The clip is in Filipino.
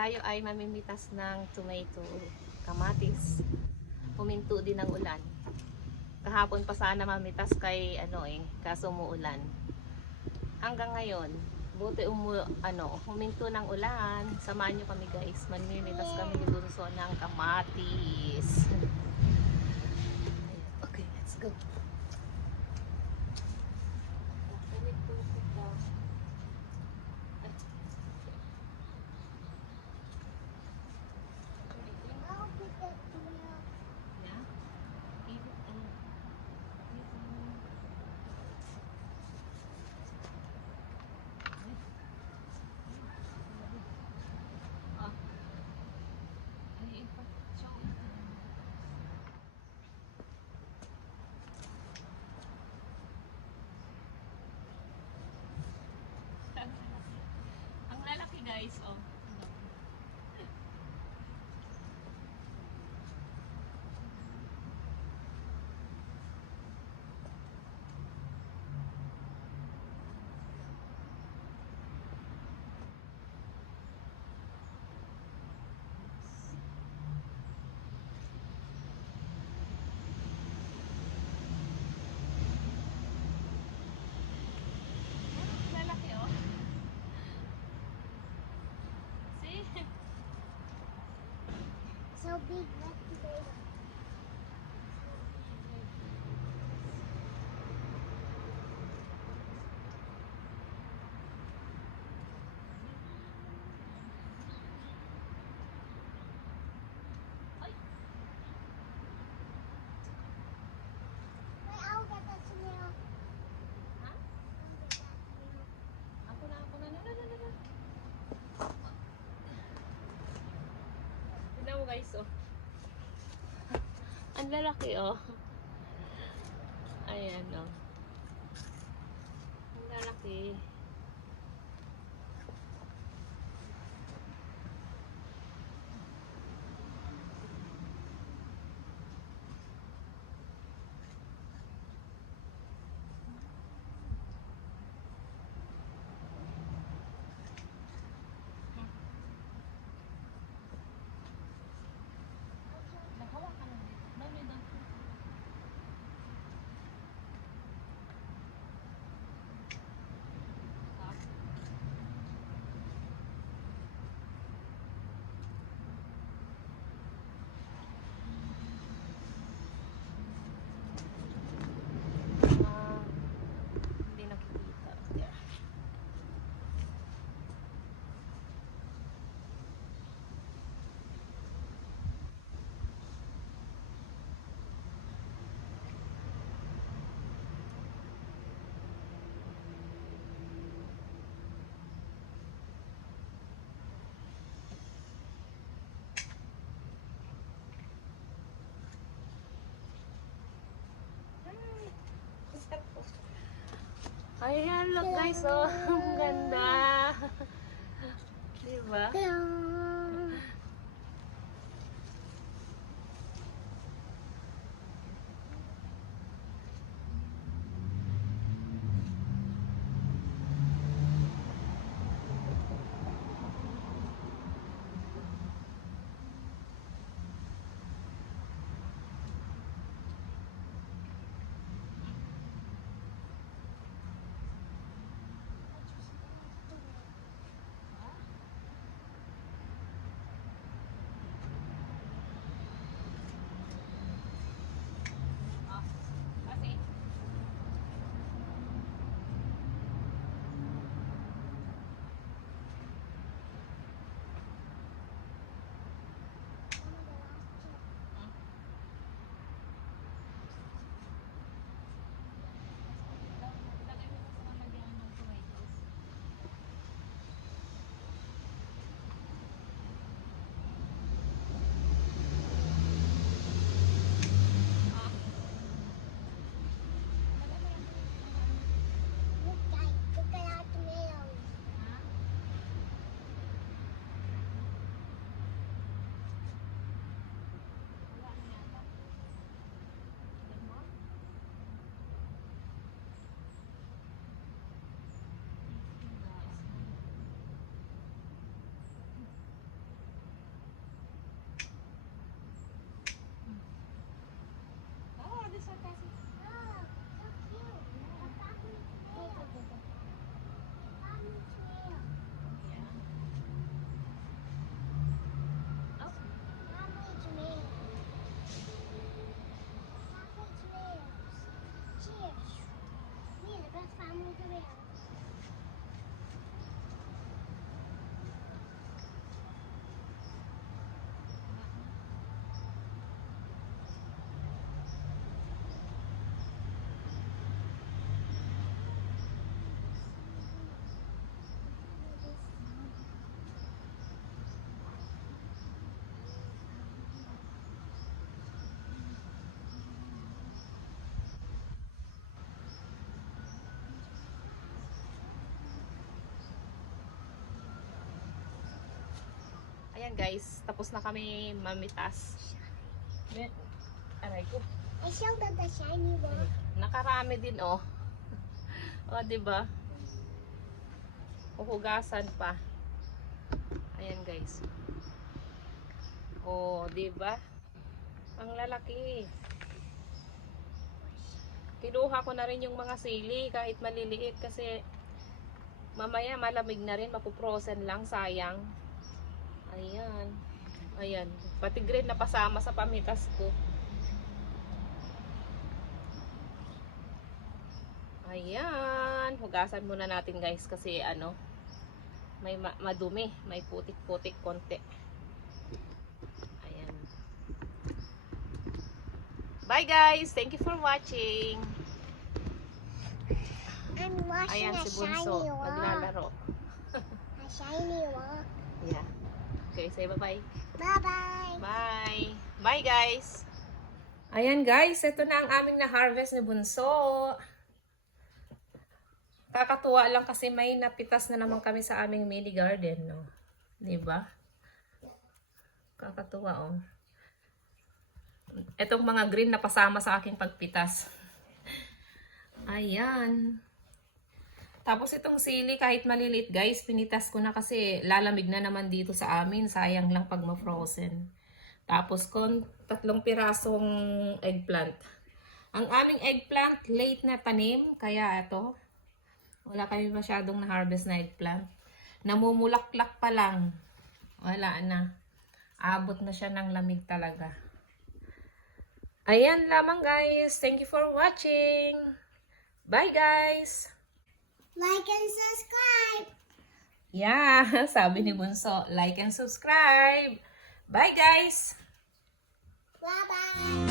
tayo ay mamimitas ng tomato kamatis. Huminto din ang ulan. Kahapon pa sana mamitas kay ano eh, kaso umuulan. Hanggang ngayon, buti umu, ano, huminto ng ulan. Samahan nyo kami guys. Mamimitas kami ni Bunso ng kamatis. Okay, let's go. So big, Ang lalaki, oh. Ayan, oh. Ang lalaki. Ayan, look guys, oh. Ang ganda. Diba? Ayan guys, tapos na kami mamitas. Aray ko. I showed them the shiny one. Nakarami din oh. o, di ba? Huhugasan pa. Ayan guys. Oh, di ba? Ang lalaki. Kinuha ko na rin yung mga sili kahit maliliit kasi mamaya malamig na rin, mapuprosen lang, sayang. Ayan. Ayan. Pati green na pasama sa pamitas ko. Ayan. Hugasan muna natin guys kasi ano, may ma- madumi, may putik-putik konti. Ayan. Bye guys. Thank you for watching. I'm washing Ayan si Bunso. Naglalaro. A shiny one. Yeah. Okay, say bye-bye. Bye-bye. Bye. Bye guys. Ayan guys, ito na ang aming na-harvest ni Bunso. Kakatuwa lang kasi may napitas na naman kami sa aming mini garden, no. 'Di ba? Kakatuwa oh. Etong mga green na pasama sa aking pagpitas. Ayan. Tapos itong sili, kahit maliliit guys, pinitas ko na kasi lalamig na naman dito sa amin. Sayang lang pag ma-frozen. Tapos kon tatlong pirasong eggplant. Ang aming eggplant, late na tanim. Kaya ito, wala kami masyadong na-harvest na eggplant. Namumulaklak pa lang. Wala na. Abot na siya ng lamig talaga. Ayan lamang guys. Thank you for watching. Bye guys! Like and subscribe. Yeah, sabi ni Bunso, like and subscribe. Bye guys! Bye-bye.